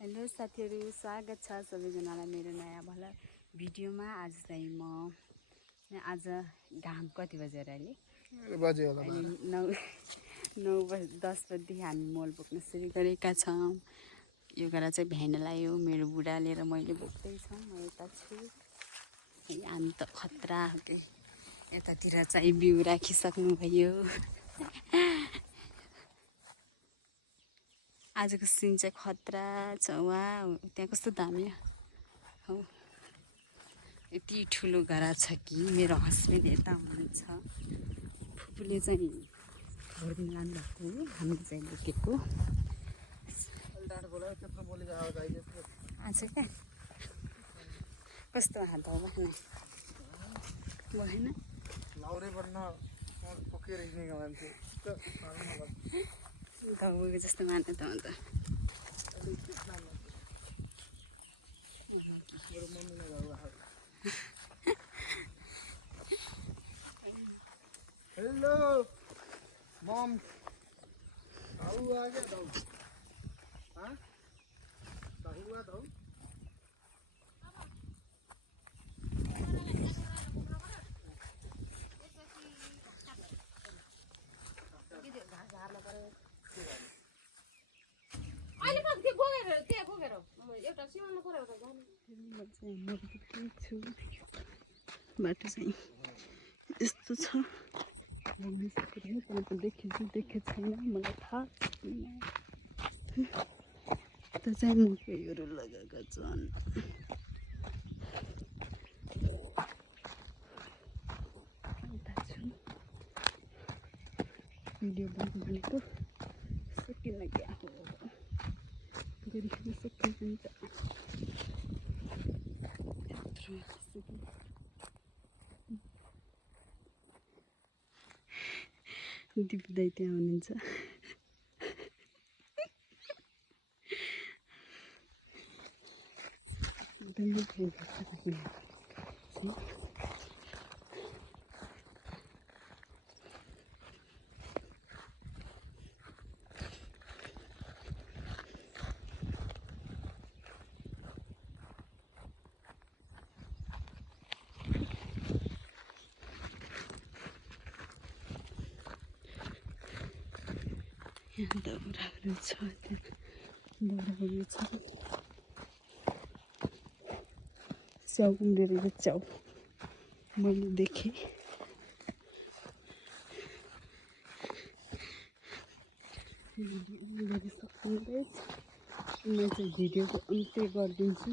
Hello साथीहरु, स्वागत छ सबैजनालाई मेरो नयाँ भला भिडियोमा। आज चाहिँ आज घाम कति बजेर अहिले बजे होला अहिले 9:10 बजेदेखि हामी मल बोक्न सुरु गरेका छौँ। यो गरेर चाहिँ भ्यान लायो, मेरो बुढाले र मैले बोक्दैछौँ। म यता छु, हामी त खतरा हो कि। यतातिर चाहिँ बिउ राखिसक्नु भयो। आजको सिन चाहिँ खतरा छ। वा त्यहाँ कस्तो दामी हो। यति ठुलो घरा छ कि मेरो हस्बेन्ड यता हुनुहुन्छ। फुपूले चाहिँ भोटिङ लानुभएको हो, हामीले चाहिँ बोकेको। आज क्या कस्तो हात हो भएन धौएको जस्तो माने त अन्त। हेलो मम, ताऊ आ गया ताऊ। हाँ ताऊ आ ताऊ। बाटो चाहिँ यस्तो छ, देखेको छैन मलाई थाहा छैन। त चाहिँ मकैहरू लगाएका छन्। भिडियो बनाउनु भनेको सकिन क्या हो, गरिकन सकिन्छ। दिपु दाइ त्यहाँ हुनुहुन्छ। यहाँ दाउराहरू छ, दाउराहरू छ। च्याउ उम्रेर च्याउ मैले देखेँ। म चाहिँ भिडियोको अन्त्य गरिदिन्छु।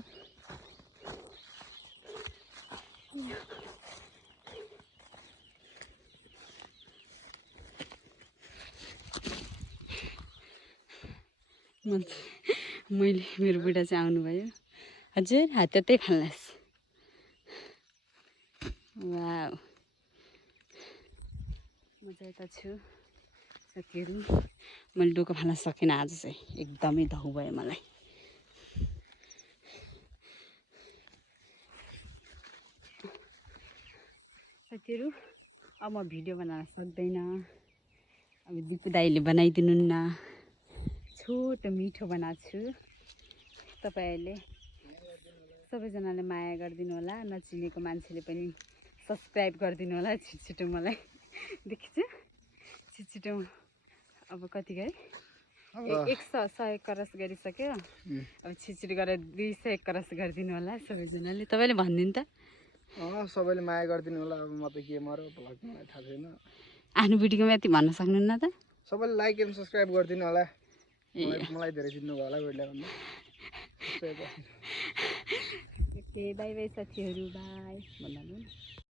मैले मेरो बुढा चाहिँ आउनुभयो। हजुर हात त्यतै फाल्नुहोस्। वाउ, म चाहिँ यता छु साथीहरू। मैले डोको फाल्न सकिनँ आज चाहिँ, एकदमै धौ भयो मलाई। साथीहरू अब म भिडियो बनाउन सक्दैन। अब दिपु दाइले बनाइदिनुहुन्न। छोटो मिठो बनाएको छु। तपाईँहरूले सबैजनाले माया गरिदिनु होला। नचिनेको मान्छेले पनि सब्सक्राइब गरिदिनु होला। छिटो मलाई देखिन्छ छिटो। अब कति गरे 100 करस गरिसक्यो। अब छिटो गरेर 200 करस गरिदिनु होला सबैजनाले। तपाईँले भनिदिनु त। सबैले माया गरिदिनु होला। अब म त के मरो भ्लग मलाई थाहा छैन। आफ्नो भिडियोमा यति भन्न सक्नुहुन्न त। सबैले लाइक एन्ड सब्सक्राइब गरिदिनु होला। मलाई धेरै चिन्नु भयो होला भिडियो भन्दा। ओके बाई बाई साथीहरू, बाई भन्नु।